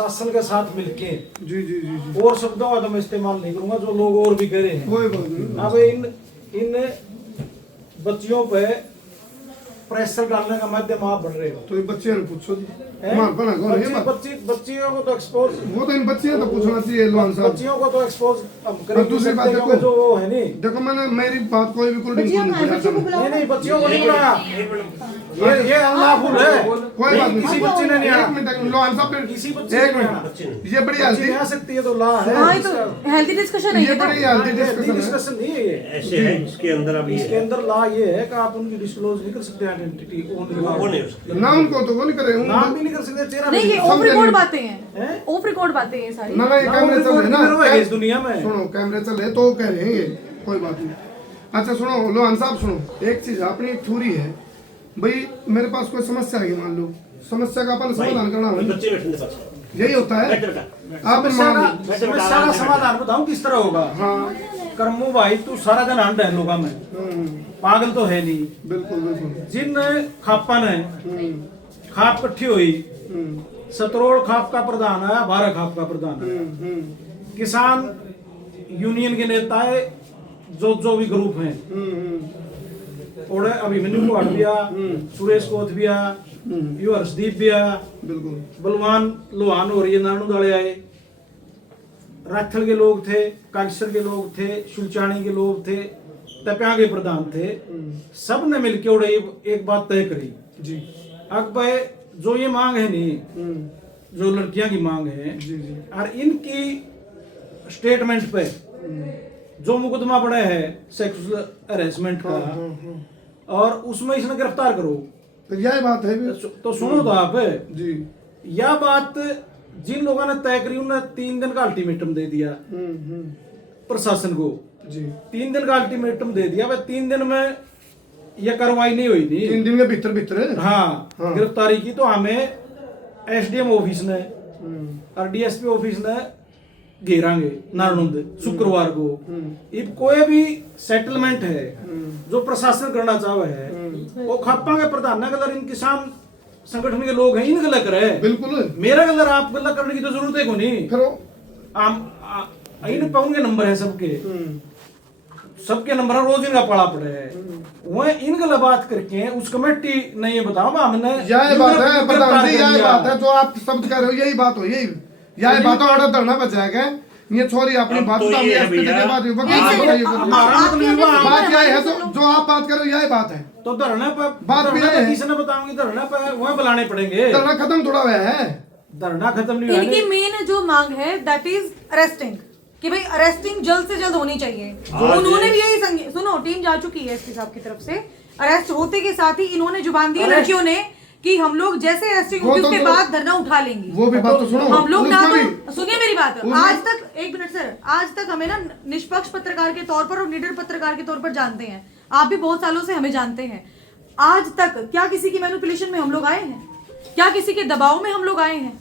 प्रशासन के साथ मिलके जी जी जी जी और शब्दों का तो मैं इस्तेमाल नहीं करूंगा जो लोग और भी कह रहे हैं। कोई बात नहीं। अब इन बच्चियों पे प्रेशर डालने का माध्यम आप बन रहे हो। तो ये बच्चे ने पूछो जी हैं? मार बना कौन है ये बात? बच्चियों को तो एक्सपोज, वो तो इन बच्चे तो पूछना चाहिए लोहान साहब। बच्चियों को तो एक्सपोज अब कर दूसरी बात देखो, जो वो है नहीं। देखो मैंने मेरी बात कोई भी कोल्ड ड्रिंक नहीं बच्चियों को नहीं बुलाया, ये अनलॉफुल है। कोई बात नहीं, किसी बच्चे ने नहीं आया, एक मिनट लोहान साहब किसी बच्चे ने एक नहीं आया। मिनट, ये बड़ी बच्ची हेल्दी आ सकती है तो ला है। हाँ ये तो हेल्दी डिस्कशन है ये बड़ी हेल्दी डिस्कशन है। डिस्कशन नहीं है ये। ऐसे है इसके अंदर अभी इसके अंदर ला ये है कि आप उनकी डिस्क्लोज नहीं कर सकते आइडेंटिटी, वो नहीं हो सकता। ना उनको तो वो नहीं करे नाम भी नहीं कर सकते, चेहरा नहीं, ये नहीं ऑफ रिकॉर्ड बातें हैं? हैं, ऑफ रिकॉर्ड बातें हैं सारी। ना ये कैमरे चल रहे किधर होएगा इस ना, दुनिया में? सुनो कैमरे चल रहे तो कह रहे हैं ये, कोई बात नहीं। अच्छा सुनो लोहान साहब, सुनो एक चीज अपनी एक थ्योरी है भाई, मेरे पास कोई समस्या है मान लो, समस्या का अपन समाधान करना है, बच्चे बैठने पास यही होता है। बैठ बेटा। आप समस्या मान का समस्या का समाधान बताऊं किस तरह होगा। हाँ कर्मू भाई तू सारा दिन हंड है लोगों में, पागल तो है नहीं। बिल्कुल बिल्कुल जिन खापन है खाप इकट्ठी हुई, सतरोड़ खाप का प्रधान है, 12 खाप का प्रधान है, किसान यूनियन के नेता है, जो भी ग्रुप हैं और अभिमन्यु को हटबिया, सुरेश कोथबिया, यू हर्षदीप भी आया, बिल्कुल बलवान लोहान और ये नानू दाले आए, राठल के लोग थे, कागसर के लोग थे, सुलचानी के लोग थे, तप्या के प्रधान थे, सब ने मिलकर और एक बात तय करी जी अब भाई जो ये मांग है नहीं, जो लड़कियां की मांग है जी जी और इनकी स्टेटमेंट पे जो मुकदमा पड़ा है सेक्सुअल हरेसमेंट का और उसमें इसने गिरफ्तार करो। तो यही बात है भी। तो सुनो तो आप जी यह बात जिन लोगों ने तय करी उन्होंने 3 दिन का अल्टीमेटम दे दिया प्रशासन को, जी 3 दिन का अल्टीमेटम दे दिया। भाई 3 दिन में यह कार्रवाई नहीं हुई थी, 3 दिन के भीतर भीतर हाँ गिरफ्तारी की, तो हमें एसडीएम ऑफिस ने और डीएसपी ऑफिस ने घेरांगे नारनूंद शुक्रवार को। अब कोई भी सेटलमेंट है जो प्रशासन करना चाहे है वो खापा के प्रधान अगर इन किसान संगठन के लोग हैं इन गला करे, बिल्कुल मेरा गलर आप गला करने की तो जरूरत है को नहीं। फिर वो इन पाऊंगे नंबर है सबके नंबर रोज इनका पड़ा पड़े है, वह इन गला बात करके उस कमेटी ने ये बताओ हमने यही बात है प्रधान जी, यही बात है जो आप शब्द कह रहे हो, यही बात हो, यही बात ऑर्डर धरना बच जाएगा। ये छोरी अपनी बात तो ये है भैया, बात यही है जो आप बात कर रहे हो, यही बात है। तो धरना पर बात भी है, किसी ने बताऊंगी धरना पर वह बुलाने पड़ेंगे। धरना खत्म थोड़ा हुआ है, धरना खत्म नहीं हुआ इनकी मेन जो मांग है दैट इज अरेस्टिंग, कि भाई अरेस्टिंग जल्द से जल्द होनी चाहिए। उन्होंने भी यही सुनो, टीम जा चुकी है एसपी साहब की तरफ से, अरेस्ट होते के साथ ही इन्होंने जुबान दी लड़कियों ने कि हम लोग जैसे अरेस्टिंग होगी उसके बाद धरना उठा लेंगे। वो भी बात तो सुनो, हम लोग ना तो सुनिए मेरी बात, आज तक एक मिनट सर, आज तक हमें ना निष्पक्ष पत्रकार के तौर पर और निडर पत्रकार के तौर पर जानते हैं, आप भी बहुत सालों से हमें जानते हैं। आज तक क्या किसी की मैनिपुलेशन में हम लोग आए हैं? क्या किसी के दबाव में हम लोग आए हैं?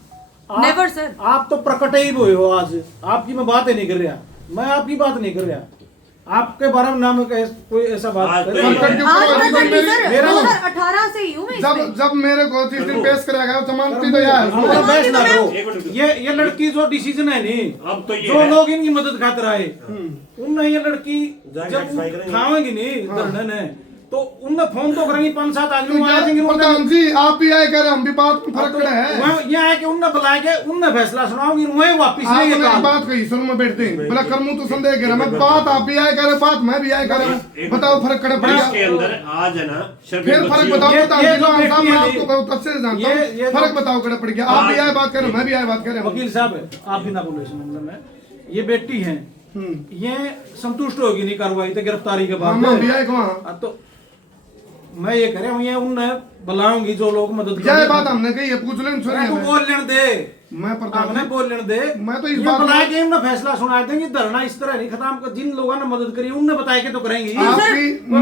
Never sir. आप तो प्रकट ही हुए हो आज, आपकी मैं बात ही नहीं कर रहा, मैं आपकी बात नहीं कर रहा, आपके बारे में नाम कोई ऐसा बात कर आज तक नहीं सर, 2018 से ही हूँ मैं इसमें। जब मेरे को 30 दिन पेश कराया गया जमानती तो यार हमारा बहस ना करो। ये लड़की जो डिसीजन है नहीं, अब तो ये जो है। लोग इनकी मदद खातिर आए उनने ये लड़की जब खावेंगी नहीं धरने ने तो उनने फोन तो करेंगे 5-7 आदमी आ जाएंगे। प्रधान जी आप भी आए कर हम भी बात में फर्क पड़ा है, वह ये है कि उनने बुलाया के उनने फैसला सुनाओगी वही वापस लेंगे आपने काम। बात कही सुन में बैठते हैं बोला करमू तो संदेह कर मैं बात आप भी आए करे बात मैं भी आए करे, बताओ फर्क करे पड़ेगा। इसके अंदर आज है ना फिर फर्क बताओ प्रधान जी, साहब मैं आपको बहुत अच्छे से जानता हूँ, फर्क बताओ करे पड़ गया। आप भी आए बात करें मैं भी आए बात करें। वकील साहब आप भी ना बोलो इस मामले में, ये बेटी है ये संतुष्ट होगी नहीं कार्रवाई तो गिरफ्तारी के बाद भी आए वहाँ तो मैं ये कह रहा हूँ ये उनने बुलाऊंगी जो लोग मदद यह बात हमने कही है, पूछ लें तू बोल लेने दे, मैं हमने बोल लेने दे। मैं तो इस ये बात बुला के उन्हें फैसला सुना देंगे, धरना इस तरह नहीं खत्म, जिन लोगों ने मदद करी उनने बताया कि तो करेंगे,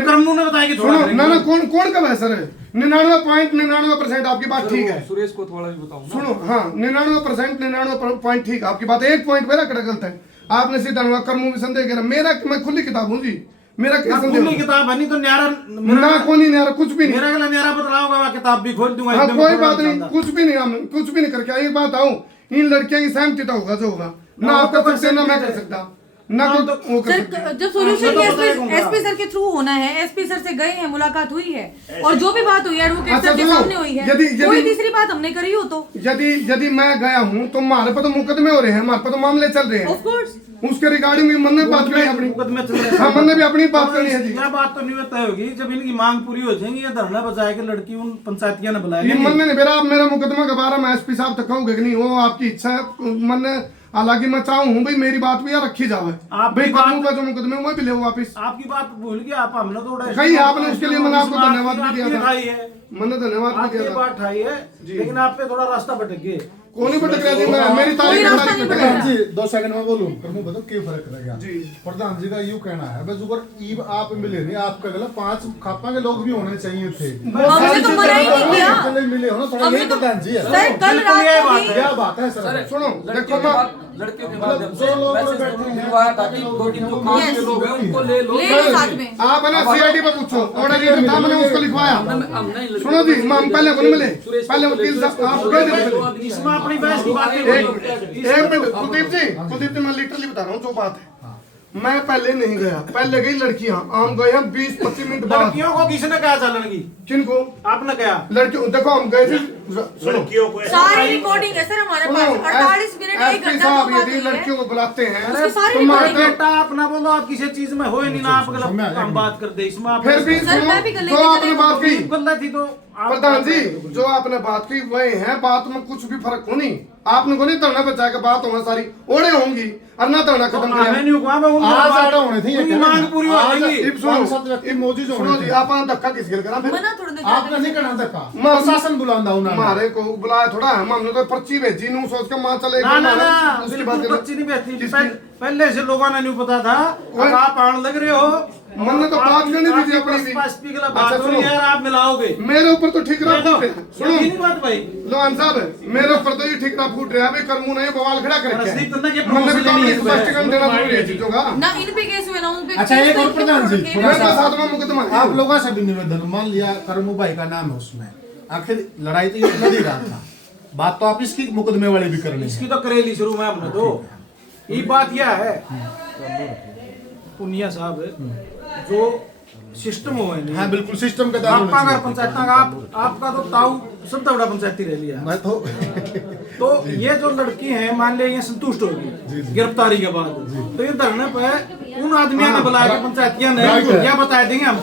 कर्मू ने बताया कि थोड़ा ना ना कौन का बहस है 99.99% आपकी बात ठीक है। सुरेश को थोड़ा भी बताओ सुनो हाँ 99% 99 ठीक है आपकी बात, एक पॉइंट मेरा कड़ा गलत है। आपने सीधा कर्मू में संदेह करा, मेरा मैं खुली किताब हूँ जी, मेरा क्या संदेह किताब है नहीं तो न्यारा ना कोई नहीं न्यारा कुछ भी नहीं, मेरा गला न्यारा बतलाऊंगा मैं किताब भी खोल दूंगा। हाँ कोई बात नहीं, कुछ भी नहीं हम कुछ भी नहीं करके एक बात आऊँ इन लड़कियों की सहमति तो होगा जो होगा, ना आप कर सकते ना मैं कर सकता ना कोई वो कर सकता। सर जब सोल्यूशन एसपी सर के थ्रू होना है, एसपी सर से गए हैं, मुलाकात हुई है और जो भी बात हुई है एडवोकेट सर के सामने हुई है, कोई तीसरी बात हमने करी हो तो यदि मैं गया हूँ तो हमारे पर तो मुकदमे हो रहे हैं, हमारे पर तो मामले चल रहे हैं, ऑफ कोर्स उसके रिगार्डिंग भी मन ने बात करनी है अपनी, मुकदमे चल रहे हैं। हाँ मन ने भी अपनी बात करनी है जी। यह बात तो नहीं तय होगी जब इनकी मांग पूरी हो जाएगी, ये धरना बजाए के लड़की उन पंचायतियों ने बुलाया ये मन ने मेरा मुकदमा के बारे में एसपी साहब तक कहूँगे कि नहीं, वो आपकी इच्छा है। मन ने हालांकि मैं चाहूँ भाई मेरी बात भी यार रखी जावे, आप भाई बात- कानून का जो मुकदमे वो भी ले वापिस। आपकी बात भूल गया, आप हमने तो उड़ा कही आपने उसके लिए मैंने आपको धन्यवाद भी दिया था, उठाई है, मैंने धन्यवाद भी आपकी दिया था। बात उठाई है, लेकिन आप पे थोड़ा रास्ता भटक गए। कौन ही भटक रहा जी, मेरी कोई तारीख रास्ता नहीं भटक भटका। रहा। जी 2 सेकंड में बोलूं पर मुझे बताओ क्यों फर्क रह गया जी। प्रधान जी का यूं कहना है बस ऊपर ईब आप मिले नहीं, आपका गला 5 खापा के लोग भी होने चाहिए थे, हमने तो मना ही नहीं किया। चले मिले हो ना थोड़ा, हमने यही तो प्रधान जी है सर कल बिल्कुल ये रात बात को है। भी क्या बात है सर। सुनो देखो लड़कियों के माध्यम से जो लोग मैसेज बैठे हैं, दिलवाया था कि दो टीम जो काम के लोग हैं उनको ले लो। ले लो साथ में। आप है ना सीआईडी पे पूछो, ऑर्डर ये था मैंने उसको लिखवाया। हम नहीं सुनो जी, हम पहले कौन मिले, पहले वकील साहब आप गए थे। इसमें अपनी बहस की बात एक मिनट कुलदीप जी मैं लिटरली बता रहा हूँ जो बात है, मैं पहले नहीं गया, पहले गई लड़कियां, हम गए हैं 20-25 मिनट बाद। लड़कियों को किसने कहा चलन की? किनको? आपने कहा लड़कियों देखो हम गए थे, सुनो लड़कियों को ऐसा सारी रिकॉर्डिंग है सर हमारे पास, 48 मिनट 1 एसपी घंटा साहब की बात यदि हुई है। लड़कियों को बुलाते हैं उसकी सारी तो रिकॉर्डिंग मैं- बेटा आप ना बोलो, आप किसी चीज में हो ही नहीं ना, आप गलत हम बात कर दे इसमें आप फिर भी सर, सुनो, मैं भी गले जो में आपने चले बात की गलत थी तो आप- प्रधान जी, जो आपने बात की वही है, बात में कुछ भी फर्क हो नहीं। आपने को नहीं धरना बचा के बात होना सारी ओढ़े होंगी और ना धरना खत्म हमें किया। नहीं हुआ, मैं उनकी आज बात- आटा होने थे ये उनकी कहना है। मांग पूरी हो आज जाएगी। इब सुनो 5-7 व्यक्ति मौजूद सुनो होने जी, थे, आपने धक्का किस गेल करा फिर? मना थोड़ा देर आपने नहीं करना धक्का, मां- प्रशासन बुलांदा उन्होंने हमारे को बुलाया थोड़ा है, हमने तो पर्ची भेजी नू सोच के मां चले ना ना ना, उसकी बिल्कुल बात बच्ची नहीं बैठती। किसकी? पहले से लोगों ने नहीं पता था, अब आप आने लग रहे हो। मन ने तो बात करनी भी थी अपनी भी। स्पीकर अच्छा, बात हो रही है सुनो। यार, आप मिलाओगे मेरे ऊपर तो ठिकरा ये तो- फूट रहा है। ये भी नहीं सुनो बात भाई। लोहान साहब, मेरे ऊपर तो ये ठिकरा फूट रहा है भाई, करमू नहीं बवाल खड़ा करके असली तो ना ये मैंने भी प्रमोशन लेनी है स्पष्टीकरण देना जरूरी है चीजों का। ना इन पे केस हुए ना उन पे अच्छा, केस एक तो और इनके प्रधान जी, ऊपर केस मेरे हुए। पास हाथ में मुकदमा है। आप लोगों से भी निवेदन, मान लिया करमू भाई का नाम है उसमें, आखिर लड़ाई तो ये लड़ ही रहा था, बात तो आप इसकी मुकदमे वाली भी करनी इसकी है। तो करेली शुरू में हमने तो ये बात यह है पुनिया साहब, जो सिस्टम हुआ है हाँ बिल्कुल सिस्टम के आपका अगर पंचायत का आपका तो ताऊ सब बड़ा पंचायती रह लिया। मैं तो तो ये जो लड़की है मान लिया ये संतुष्ट होगी गिरफ्तारी के बाद, तो ये धरने पे उन आदमियों ने बुलाया कि पंचायतियां ने राइट है। क्या बता देंगे हम,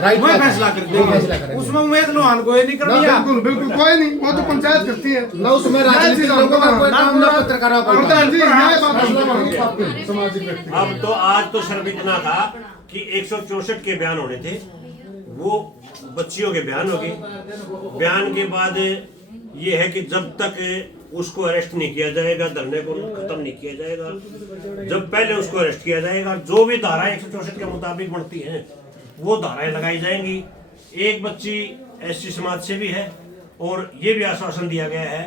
राइट वही है। फैसला कर वो फैसला देंगे। करेंगे। उसमें उम्मीद लोहान को ये नहीं कर ना, दिया। बिल्कुल बिल्कुल कोई नहीं, वो तो पंचायत करती है ना उसमें राजनीतिक लोगों का कोई काम ना पत्रकारों का प्रधान जी, काम। ये बात फैसला मांगो आपके सामाजिक व्यक्ति। अब तो आज तो सिर्फ इतना था कि 164 के बयान होने थे, वो बच्चियों के बयान हो गए। बयान के बाद ये है कि जब तक उसको अरेस्ट नहीं किया जाएगा, धरने को खत्म नहीं किया जाएगा, जब पहले उसको अरेस्ट किया जाएगा, जो भी धारा 164 के मुताबिक बनती हैं वो धाराएं लगाई जाएंगी। एक बच्ची एससी समाज से भी है और ये भी आश्वासन दिया गया है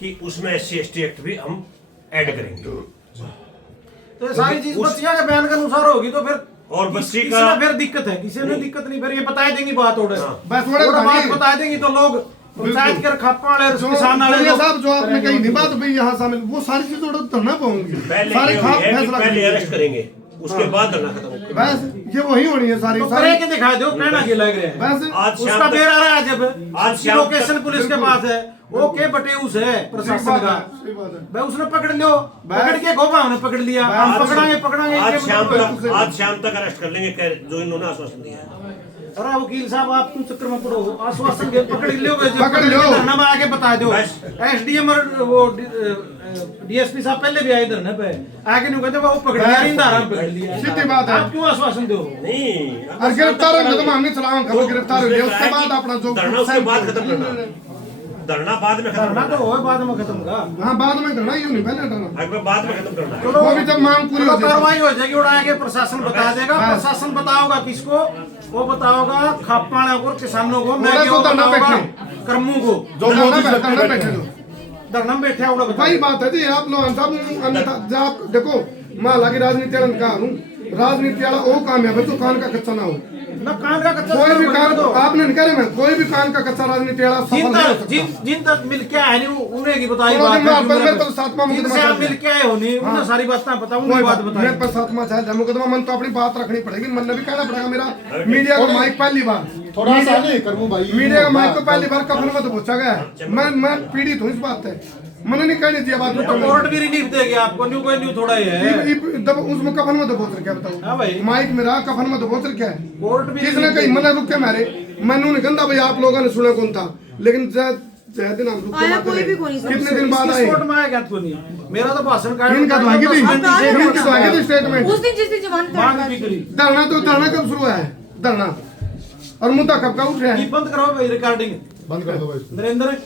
कि उसमें SC/ST एक्ट भी हम ऐड करेंगे। तो ये सारी चीज बच्चियों के बयान के अनुसार होगी तो फिर और बच्ची किसी का- में फिर दिक्कत है, किसी ने दिक्कत नहीं, फिर ये बता देंगी बात और बस थोड़े बात बताइए। बता देंगी तो लोग पंचायत के खापा वाले जो किसान वाले पुनिया लोग- साहब जो आपने कही नहीं बात भाई यहाँ शामिल, वो सारी चीज थोड़ा धरना पाऊंगी, पहले सारे ये खाप हुई है कि फैसला पहले करेंगे। अरेस्ट करेंगे, उसके बाद धरना खत्म होगा। बस ये वही होनी है सारी तो सारी करे के दिखा दो, कहना क्या लग रहा है। बस आज शाम उसका तक- बेर आ रहा है जब आज उसकी शाम लोकेशन तक- पुलिस के पास है, वो के बटेउस है प्रशासन का, सही बात है। भाई उसने पकड़ लियो, पकड़ के गोबा हमने पकड़ लिया, हम आज- पकड़ांगे आज ये शाम मतलब- तक आज शाम तक अरेस्ट कर लेंगे, जो इन्होंने आश्वासन दिया है। अरे वकील साहब आप तुम चक्कर में पड़ो, आश्वासन के पकड़ लियो, पकड़ लो। धरना में आके बता दो। बस। SDM और वो DSP साहब पहले भी आए धरने पे, आके नहीं कहते वो पकड़ लिया, इन धारा में पकड़ लिया। सीधी बात है। आप क्यों आश्वासन दो? नहीं और गिरफ्तार होंगे तो हमने चलाओ कब गिरफ्तार हो गया उसके बाद अपना जो धरना उसके बाद खत्म करना, धरना बाद में खत्म धरना तो करना, हो बाद में खत्म का, हाँ बाद में करना यूं नहीं पहले करना, अगर बाद में खत्म करना है। चलो वो भी जब मांग पूरी हो चलो जाएगी। कार्रवाई हो जाएगी, उड़ा के प्रशासन बता देगा, बस। प्रशासन बताओगा किसको, वो बताओगा खापाने को, किसानों को, बोला मैं तो धरना बताऊंगा बैठे। कर्मू को, जो धरना मौजूद बैठे, धरना व्यक्ति बैठे बैठे दो। धरना में बैठे उड़ा वही बात है जी, आप लोग साहब अन्यथा जब आप देखो मैं हालांकि राजनीति वाला कहा हूँ, राजनीति वाला वो कामयाब है जो कान का कच्चा ना हो, ना कान का कच्चा कोई भी सफल कान कर दो। आपने नहीं करे मैं कोई भी कान का कच्चा राजनीति टेढ़ा सफल जिन नहीं हो तक सकता। जिन तक मिल के आए नहीं उन्हें की बताई थोड़ा बात दिन बाद है, मेरे पास सातवां मुकदमा जिनसे आप चल रहा मिल के आए हो नहीं उन्हें सारी बातें पता कोई उन्हें बात बात मेरे बताई। पास सातवां चाहे मुकदमा मन तो अपनी बात रखनी पड़ेगी मन ने भी कहना पड़ेगा मेरा मीडिया का माइक पहली बार थोड़ा सा नहीं करमू भाई मीडिया का माइक को पहली बार कफन में दबोचा गया है। मैं पीड़ित हूँ इस बात से मैंने नहीं कहने दिया बात तो कोर्ट भी रिलीफ देगी आपको, न्यू कोई न्यू थोड़ा ही है। उसमें कफन में दबोच रखा है हाँ बताओ भाई। माइक मेरा कफन में दबोच रखा है कोर्ट भी किसने कही मैंने रुक के मारे मैंने नहीं गंदा भाई आप लोगों ने सुना कौन था लेकिन जय दिन हम रुक के आया मारते कोई रहे। भी कोई नहीं। कितने दिन बाद किस आए कोर्ट में आया क्या तो नहीं, मेरा तो भाषण का इनका तो आगे थी इनकी तो आगे थी स्टेटमेंट उस दिन जिस दिन जमानत मांग करवाई भी करी धरना कब शुरू है धरना और मुद्दा कब का उठ रहा है ये बंद करो भाई रिकॉर्डिंग। बंद कर दो भाई नरेंद्र